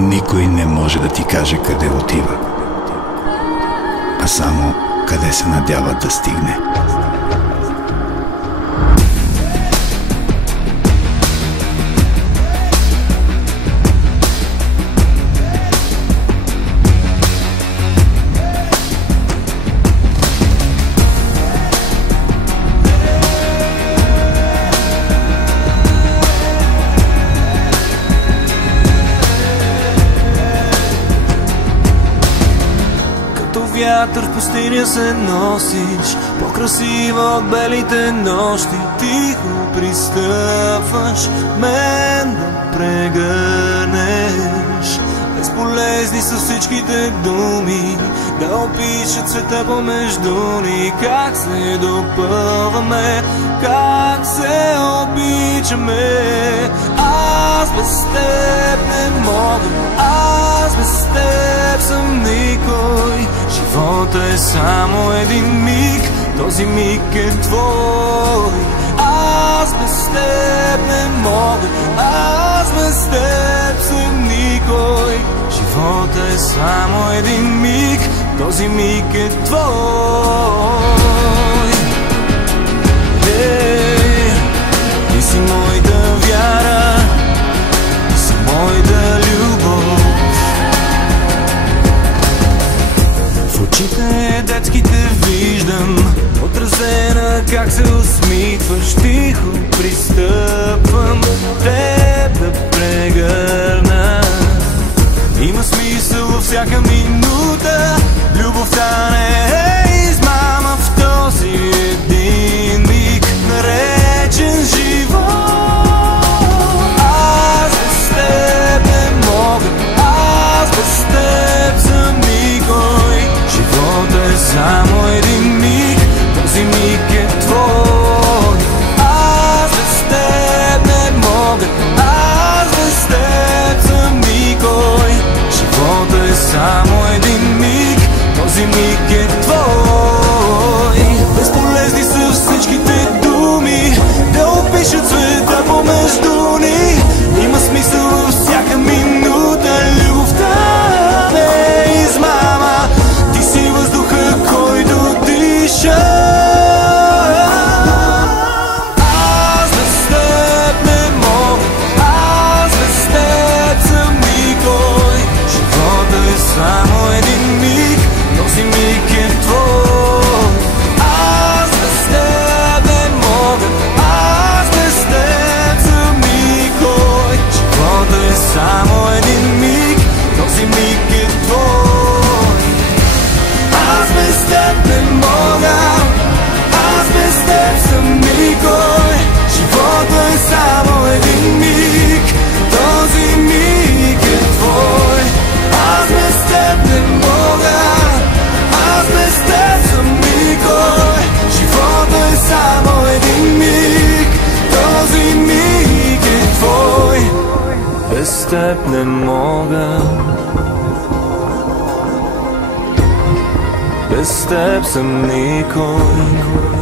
Никой не може да ти каже къде отива, а само къде се надява да стигне. Вятър в пустиня се носиш, по-красива от белите нощи. Тихо пристъпваш мен да прегърнеш. Безполезни са всичките думи да опишат света помежду ни. Как се допълваме, как се обичаме. Аз без теб не мога, аз без теб съм никой. Живота е само един миг, този миг е твой. Аз без теб не мога, аз без теб съм никой. Живота е само един миг, този миг е твой. Ти си моята вяра, ти си моята любов. В очите детските виждам отразена как се усмихваш. Тихо пристъпвам теб да прегърна. Има смисъл във всяка минута, любовта не е измама в този един миг, наречен живот. Аз без теб не мога, аз без теб съм никой. Живота е само един миг, този миг е твой. Аз без теб не мога, аз без теб съм никой. Живота е само един миг, този миг е твой. Безполезни са всичките думи да опишат света помежду ни. Има смисъл във всяка минута, любовта не е измама. Ти си въздуха, който диша. Аз без теб не мога, аз без теб съм никой. Живота е само един миг, този миг е твой. Аз без теб не мога, аз без теб съм никой. Живота е само един миг, този миг е твой. Аз без теб не мога, аз без теб съм никой. Живота е само един миг, този миг е твой. Аз без теб не мога, аз без теб съм никой. Живота е само един миг, този миг е твой. Без теб не мога, без теб съм никой.